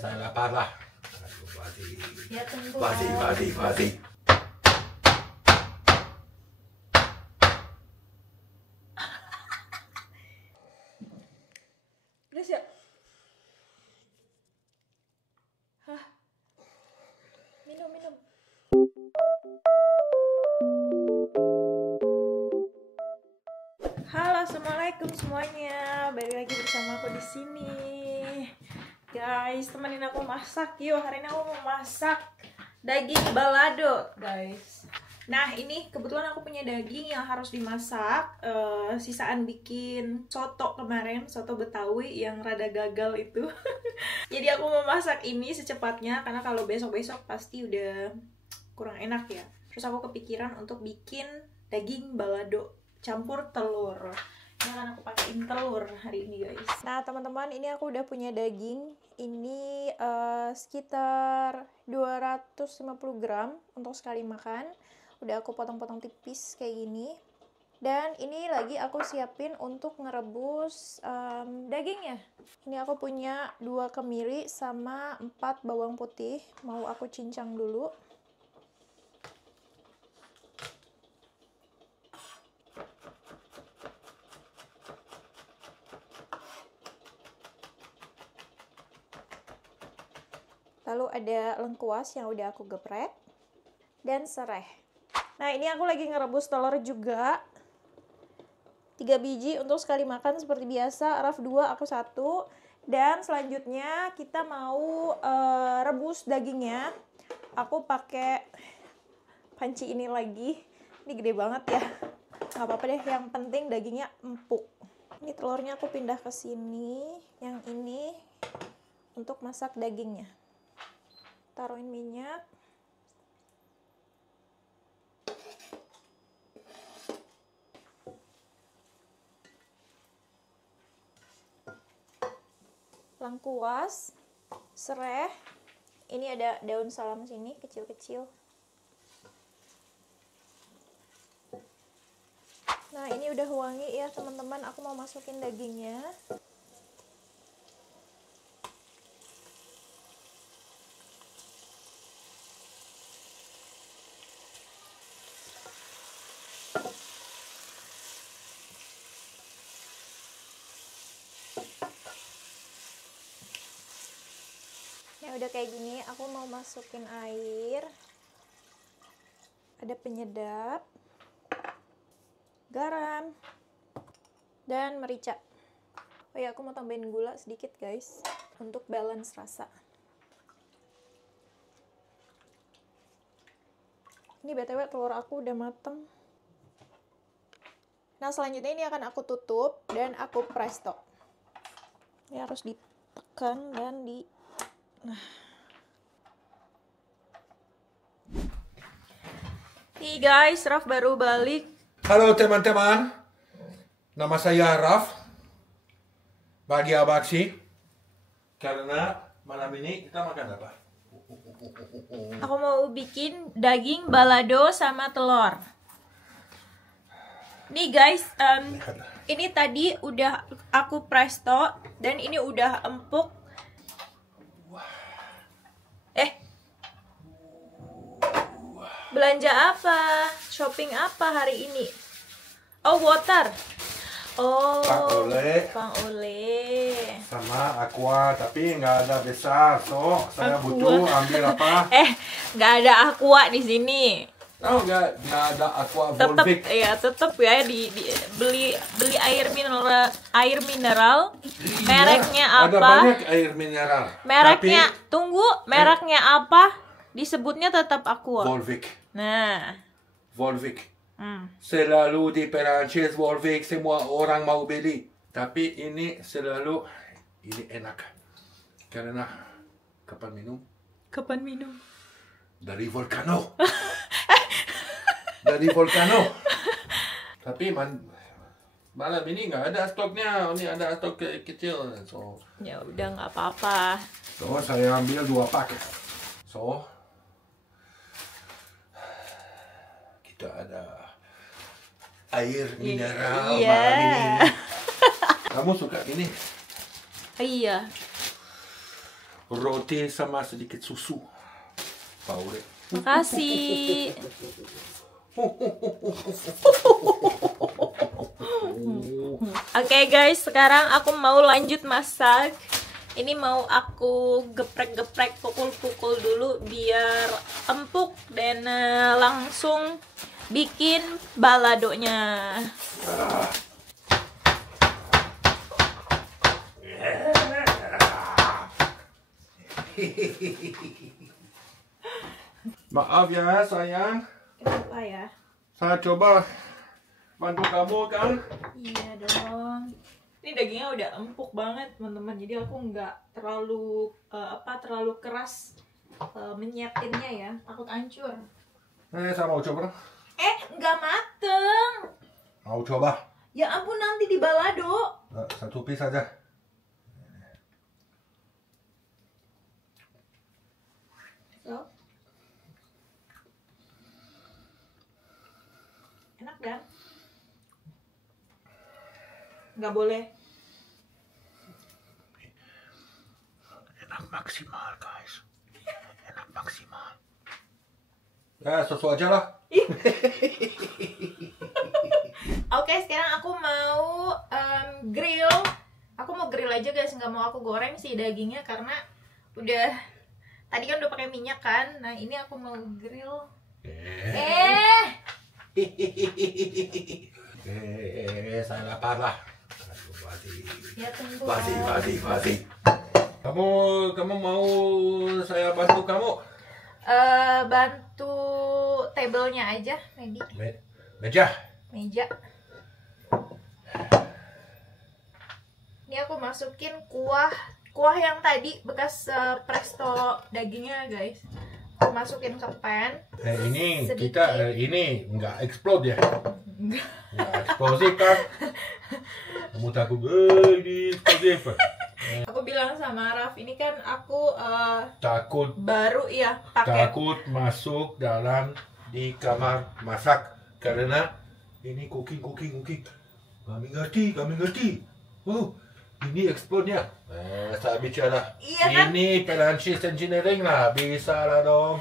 Salah parah. Ya tunggu. Basi. Udah siap. Hah. Minum. Halo, assalamualaikum semuanya. Balik lagi bersama aku di sini. Guys, temenin aku masak yuk. Hari ini aku mau masak daging balado, guys. Nah, ini kebetulan aku punya daging yang harus dimasak. Sisaan bikin soto kemarin, soto Betawi yang rada gagal itu. Jadi aku mau masak ini secepatnya karena kalau besok-besok pasti udah kurang enak ya. Terus aku kepikiran untuk bikin daging balado campur telur. Ini akan aku pakein telur hari ini, guys. Nah, teman-teman, ini aku udah punya daging. Ini sekitar 250 gram untuk sekali makan. Udah aku potong-potong tipis kayak gini. Dan ini lagi aku siapin untuk ngerebus dagingnya. Ini aku punya 2 kemiri sama 4 bawang putih. Mau aku cincang dulu. Lalu ada lengkuas yang udah aku geprek. Dan serai. Nah, ini aku lagi ngerebus telur juga. 3 biji untuk sekali makan seperti biasa. Raf 2, aku 1. Dan selanjutnya kita mau rebus dagingnya. Aku pakai panci ini lagi. Ini gede banget ya. Nggak apa-apa deh, yang penting dagingnya empuk. Ini telurnya aku pindah ke sini. Yang ini untuk masak dagingnya. Taruhin minyak. Lengkuas, serai, ini ada daun salam sini kecil-kecil. Nah, ini udah wangi ya teman-teman. Aku mau masukin dagingnya. Nah, udah kayak gini, aku mau masukin air. Ada penyedap, garam, dan merica. Oh ya, aku mau tambahin gula sedikit, guys, untuk balance rasa. Ini BTW telur aku udah mateng. Nah, selanjutnya ini akan aku tutup dan aku presto. Ini harus ditekan dan Nah. Nih guys, Raf baru balik. Halo teman-teman, nama saya Raf. Bahagia Baksi. Karena malam ini kita makan apa? Aku mau bikin daging balado sama telur. Nih guys, ini tadi udah aku presto dan ini udah empuk. Belanja apa? Shopping apa hari ini? Oh, water. Oh, Pang Ole. Sama aqua, tapi nggak ada besar, so saya butuh ambil apa? Nggak ada aqua di sini. Oh, nggak ada aqua Tetep Volvic. ya, tetep ya beli air mineral. Iya, Mereknya ada apa? banyak air mineral. Mereknya, Tapi, tunggu, mereknya apa? Disebutnya tetap aqua. Volvic. Nah. Volvic. Selalu di Perancis Volvic semua orang mau beli. Tapi ini selalu ini enak. Karena kapan minum? Kapan minum? Dari Volcano. Dari Volcano. Tapi malam ini nggak ada stoknya. Ini ada stok kecil. So, ya udah nggak apa-apa. So saya ambil 2 pak. So kita ada air mineral malam ini. Kamu suka ini? Iya. Roti sama sedikit susu. Paule. Makasih. Oke guys, sekarang aku mau lanjut masak. Ini mau aku geprek-geprek, pukul-pukul dulu biar empuk dan langsung bikin baladonya. Maaf ya sayang. Kenapa ya? Saya coba bantu kamu kan. Iya dong. Ini dagingnya udah empuk banget teman-teman. Jadi aku nggak terlalu terlalu keras menyiapinnya ya. Takut hancur. Saya mau coba. Nggak mateng. Mau coba. Ya ampun, nanti di balado. Satu piece saja. So. Enak kan? Nggak boleh. Enak maksimal guys. Enak maksimal. Ya sesuai aja lah. Oke, sekarang aku mau grill. Aku mau grill aja guys, nggak mau aku goreng sih dagingnya karena udah tadi kan udah pakai minyak kan. Nah ini aku mau grill. Saya lapar lah. Ya tunggu. Masih. Kamu mau saya bantu kamu? Bantu tablenya aja, Medi. Meja. Ini aku masukin kuah yang tadi bekas presto dagingnya guys. Aku masukin ke pan. Ini sedikit. kita ini nggak explode ya? Nggak eksplosif kan? Kamu takut ini eksplosif? Aku bilang sama Raf, ini kan aku Takut baru ya pakai. Takut masuk dalam di kamar masak karena ini cooking. Kami ngerti. Oh, ini explode-nya. Saya bicara. Iya kan? Ini Perancis engineering lah, bisa lah dong.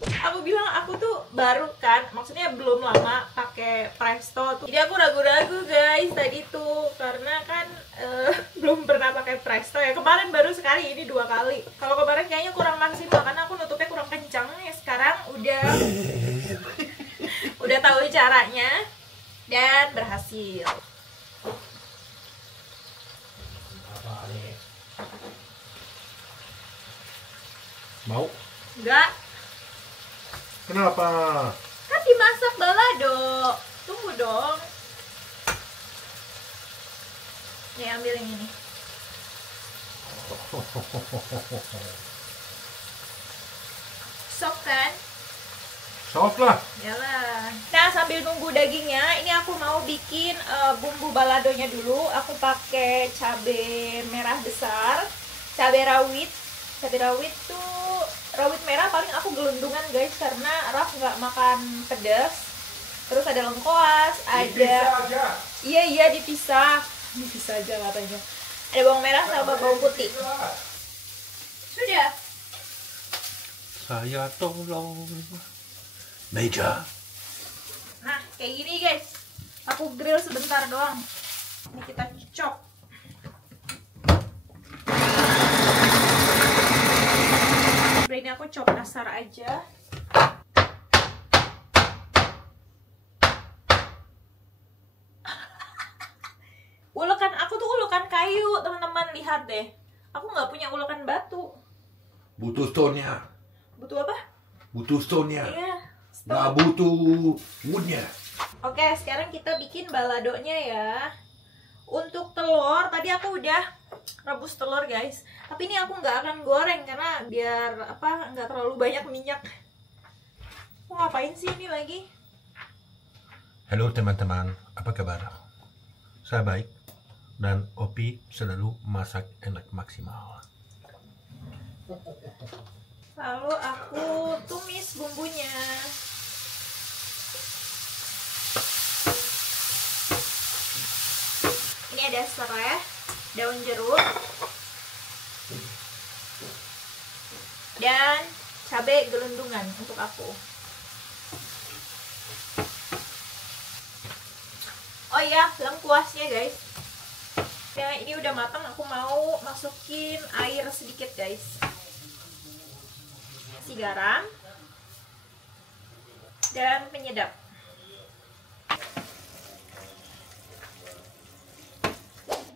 Aku bilang aku tuh baru kan, maksudnya belum lama pakai presto tuh. Jadi aku ragu-ragu guys tadi tuh karena kan belum pernah pakai presto ya. Kemarin baru sekali, ini 2 kali. Kalau kemarin kayaknya kurang maksimal karena aku nutupnya kurang kencang ya. Sekarang udah tahu caranya dan berhasil. Mau? Enggak, Kenapa? kan dimasak balado. Tunggu dong. Nih ambil yang ini. Soft kan? Soft lah. Yalah. Nah sambil nunggu dagingnya, ini aku mau bikin bumbu baladonya dulu. Aku pakai cabai merah besar, cabai rawit. Cabai rawit tuh rawit merah paling aku gelundungan guys karena Raf nggak makan pedas. Terus ada lengkoas, ada iya dipisah aja katanya. Ada bawang merah sama bawang putih. Sudah. Saya tolong. Meja. Nah kayak gini guys. Aku grill sebentar doang. Ini kita chop. Ini aku chop kasar aja. Ulekan aku tuh ulekan kayu teman-teman, lihat deh. Aku nggak punya ulekan batu. Butuh stone-nya. Butuh apa? Butuh stone-nya. Iya. Nggak butuh wood-nya. Oke, sekarang kita bikin baladonya ya. Untuk telur, tadi aku udah rebus telur guys. Tapi ini aku nggak akan goreng karena biar nggak terlalu banyak minyak. Mau ngapain sih ini lagi? Halo teman-teman, apa kabar? Saya baik dan Opi selalu masak enak maksimal. Lalu aku tumis bumbunya. Ini ini ada serai, daun jeruk, dan cabai gelundungan untuk aku. Oh iya, lengkuasnya guys. Ya, ini udah matang, aku mau masukin air sedikit guys. Kasih garam dan penyedap.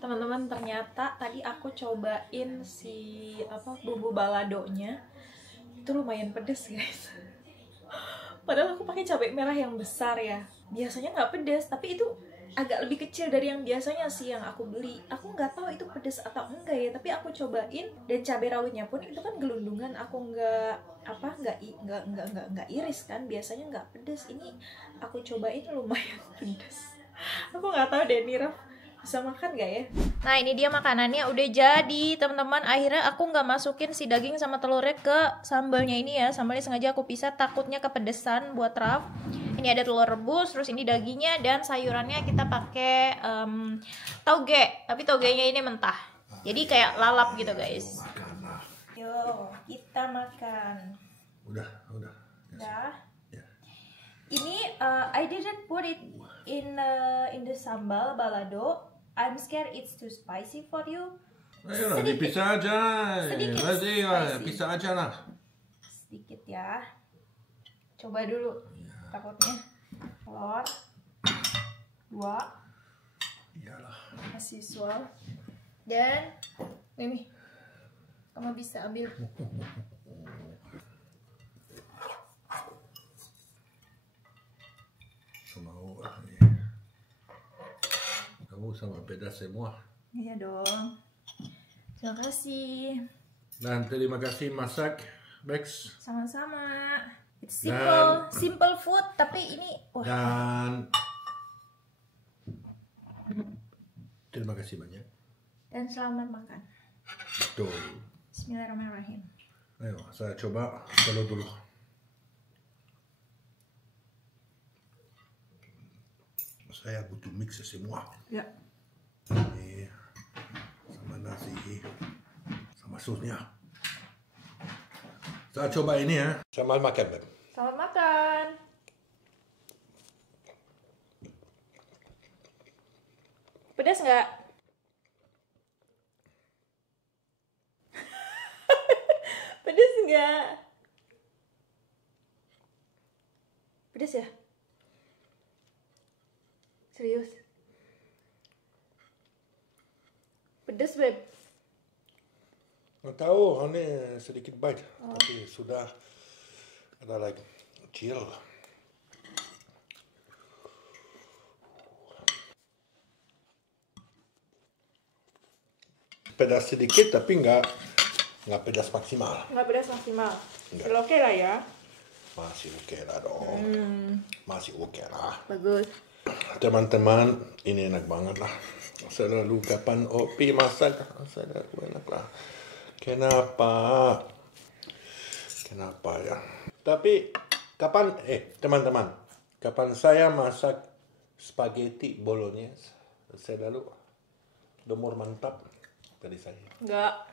Teman-teman, ternyata tadi aku cobain si bumbu baladonya, itu lumayan pedes guys. Padahal aku pakai cabai merah yang besar ya. Biasanya nggak pedes, tapi itu agak lebih kecil dari yang biasanya sih yang aku beli. Aku nggak tahu itu pedes atau enggak ya, tapi aku cobain, dan cabai rawitnya pun itu kan gelundungan. Aku nggak iris kan, biasanya nggak pedes. Ini aku cobain lumayan pedes. Aku nggak tahu deh nih, Raf, bisa makan gak ya? Nah, ini dia makanannya udah jadi teman-teman. Akhirnya aku nggak masukin si daging sama telurnya ke sambalnya ini ya. Sambalnya sengaja aku pisah, takutnya kepedesan buat Raf. Ini ada telur rebus, terus ini dagingnya, dan sayurannya kita pakai toge. Tapi togenya ini mentah, jadi kayak lalap gitu guys. Yo, kita makan. Udah. Ya. Ini I didn't put it in the sambal balado. I'm scared it's too spicy for you. Ayolah, dipisah aja. Sedikit Ayolah, spicy. pisah aja lah. Sedikit ya. Coba dulu. Takutnya. Telur 2. Iyalah. Kasih sual. Dan ini kamu bisa ambil. Semau ya. Kamu sama pedas semua. Iya dong. Terima kasih. Dan terima kasih masak, Bex. Sama-sama. It's Dan- simple food, tapi ini Dan terima kasih banyak. Dan selamat makan. Tuh. Bismillahirrahmanirrahim. Ayo, saya coba telur dulu. Saya butuh mix semua. Ya. Ini sama nasi, sama sosnya. Saya coba ini ya. Selamat makan, Beb. Selamat makan. Pedas nggak? Pedas nggak? Pedas ya? Serius? Pedas, Beb? Nggak tahu, ini sedikit bite, tapi sudah ada like chill. Pedas sedikit, tapi nggak pedas maksimal. Nggak pedas maksimal. Nggak. Oke lah ya. Masih oke lah dong. Masih oke lah. Bagus. Teman-teman, ini enak banget lah. Selalu kapan Opi masak, selalu enak lah. Kenapa ya? Tapi kapan, teman-teman, kapan saya masak spaghetti bolognese, selalu nomor mantap dari saya. Enggak.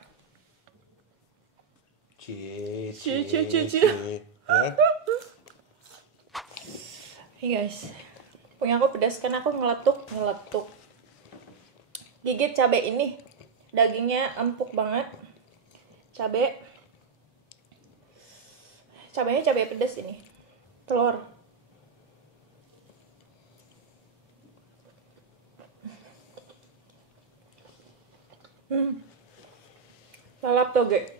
Cie. Ya? Hey guys, punya aku pedas kan, aku ngeletuk. Gigit cabai ini, dagingnya empuk banget. Cabainya cabai pedas ini. Telur. Lalap toge.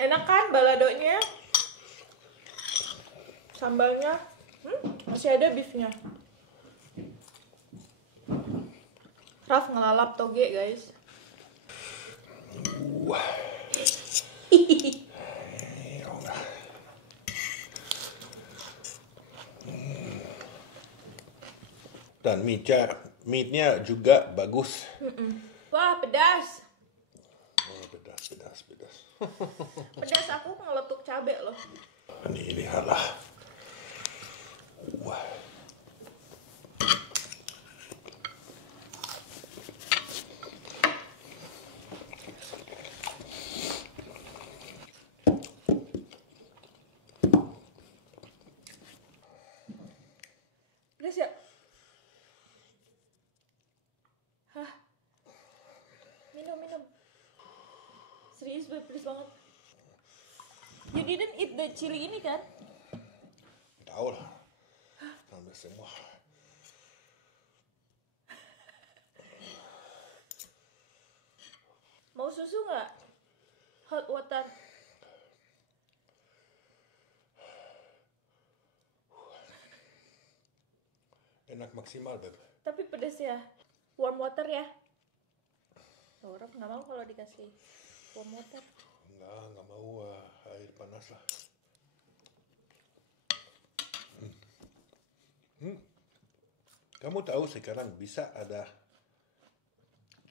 Enak kan baladonya? Sambalnya masih ada beefnya. Raf ngelalap toge guys. Dan meatnya juga bagus. Wah, pedas. Oh, pedas. Pedas, aku ngeletuk cabai loh. Ini lihatlah. Wah. Pedas ya? Hah? Minum. Serius, pedas banget. You didn't eat the chili ini kan? Tahu lah. Sampai semua. Mau susu nggak? Hot water. Enak maksimal, Beb. Tapi pedas ya. Warm water ya. Orang nggak mau kalau dikasih warm water. Enggak mau air panas lah. Kamu tahu sekarang bisa ada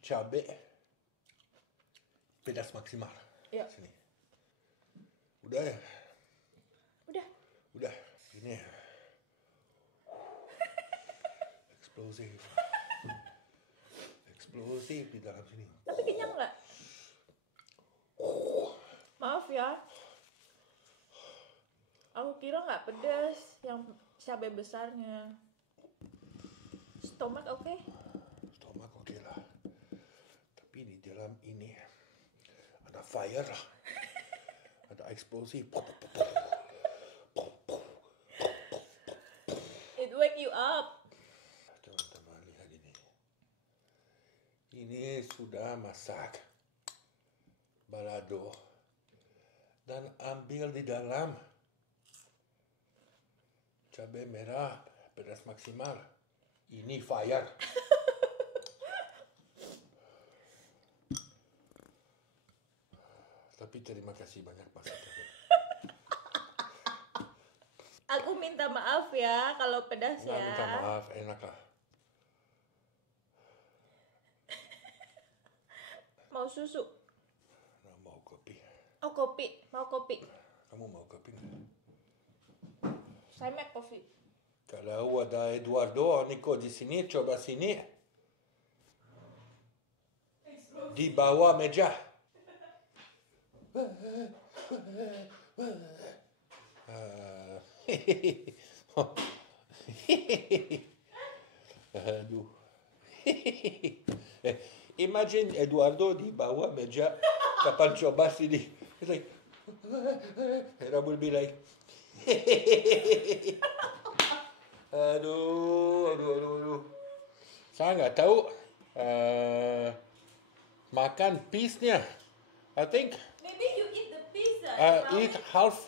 cabai pedas maksimal. Ya. Sini. Udah ya? Udah. Ini eksplosif di dalam sini. Tapi kenyang nggak? Maaf ya. Aku kira nggak pedas yang cabai besarnya. Stomach oke? Stomach oke lah. Tapi di dalam ini ada fire lah. Ada eksplosif. It wake you up. Teman-teman lihat ini. Ini sudah masak balado dan ambil di dalam cabai merah pedas maksimal. Ini fire. Tapi terima kasih banyak Pak Satya. Aku minta maaf ya kalau pedas Nggak, ya. minta maaf, enak lah. Mau susu? Nah, mau kopi. Oh, kopi. Mau kopi. Kamu mau kopi nggak? Saya make kopi. Kalau ada Eduardo Nico di sini, coba sini. Di bawah meja. Aduh. Imagine Eduardo di bawah meja. Kapan coba sini? It's like, and I will be like, aduh. Saya nggak tahu makan piece-nya. I think Maybe you eat the pizza. eat half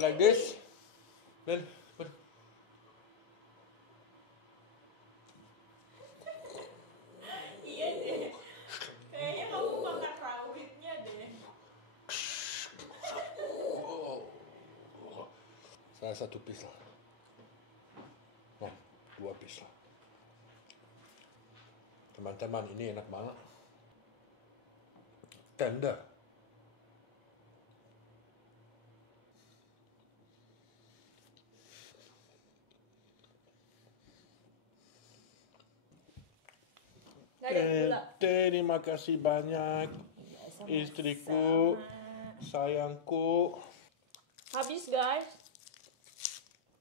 like this. Then Iya deh. Kayaknya kamu makan rawitnya deh. saya satu piece lah. Nah, 2 piece lah. Teman-teman, ini enak banget. Tender. Gak ada gula. Terima kasih banyak Sama-sama. istriku, sayangku. Habis guys.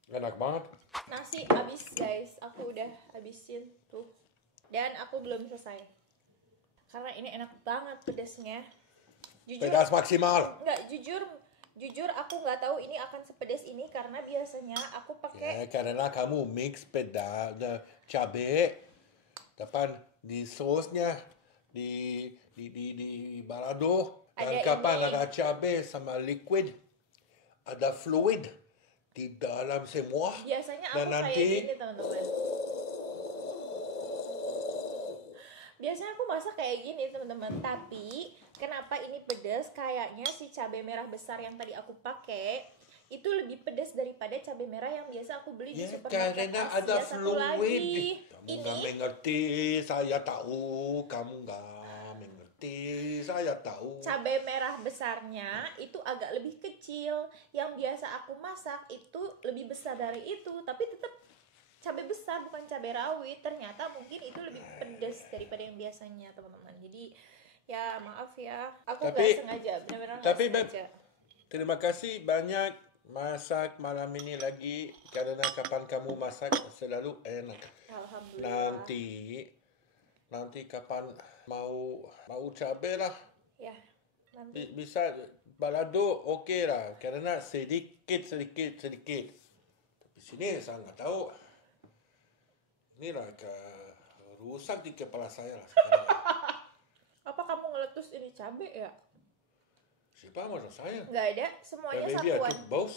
Enak banget. Nasi habis guys. Aku udah habisin tuh. Dan aku belum selesai. Karena ini enak banget pedasnya. Jujur. Pedas maksimal. Enggak, jujur aku nggak tahu ini akan sepedas ini karena biasanya aku pakai Karena kamu mix pedas cabai depan di sausnya di balado dan Ada kapan ini. ada cabai sama liquid ada fluid di dalam semua biasanya aku dan kayak nanti gini teman-teman. Biasanya aku masak kayak gini teman-teman, tapi kenapa ini pedas? Kayaknya si cabai merah besar yang tadi aku pakai itu lebih pedas daripada cabai merah yang biasa aku beli di Ya, supermarket karena Asia. ada Satu lagi, fluid. Kamu ini nggak mengerti, saya tahu. Kamu nggak mengerti, saya tahu. cabai merah besarnya itu agak lebih kecil. Yang biasa aku masak itu lebih besar dari itu, tapi tetap cabai besar, bukan cabai rawit. Ternyata mungkin itu lebih pedas daripada yang biasanya, teman-teman. Jadi ya maaf ya, aku nggak sengaja, benar-benar nggak Tapi Beb, sengaja. terima kasih banyak masak malam ini lagi, karena kapan kamu masak selalu enak. Alhamdulillah. Nanti kapan mau cabai lah, Ya, nanti. bisa balado oke lah, karena sedikit. Tapi sini saya nggak tahu. Inilah rusak di kepala saya lah sekarang. Apa kamu ngeletus ini cabai ya? Siapa maksud saya? Nggak ada, semuanya Maybe I satuan. took both.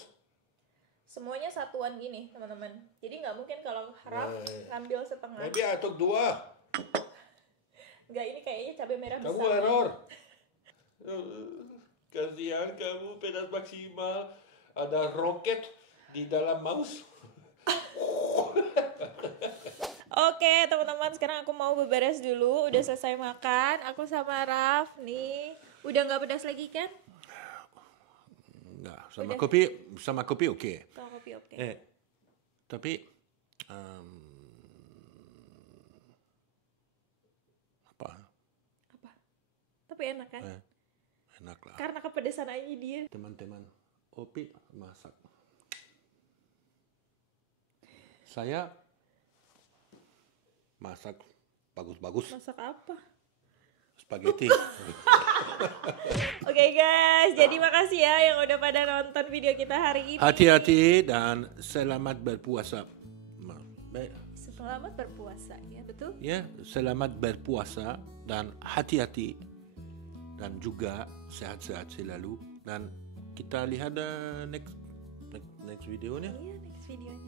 Semuanya satuan gini, teman-teman. Jadi nggak mungkin kalau harap ngambil setengah. Maybe I took 2. Nggak, ini kayaknya cabai merah Kamu besar. error. Kasihan kamu, pedas maksimal. Ada roket di dalam mouse. Oke, teman-teman, sekarang aku mau beberes dulu. Udah selesai makan. Aku sama Raf nih. Udah nggak pedas lagi kan? Enggak, sama kopi oke. Kalau kopi oke. Tapi apa? Tapi enak kan? Enak lah. Karena kepedesan aja dia. Teman-teman, Opi masak. Saya masak bagus-bagus. Masak apa? Spaghetti. Oke guys, jadi makasih ya yang udah pada nonton video kita hari ini. Hati-hati dan selamat berpuasa. Selamat berpuasa ya, betul? Ya, selamat berpuasa dan hati-hati dan juga sehat-sehat selalu, dan kita lihat next videonya. Iya, next videonya.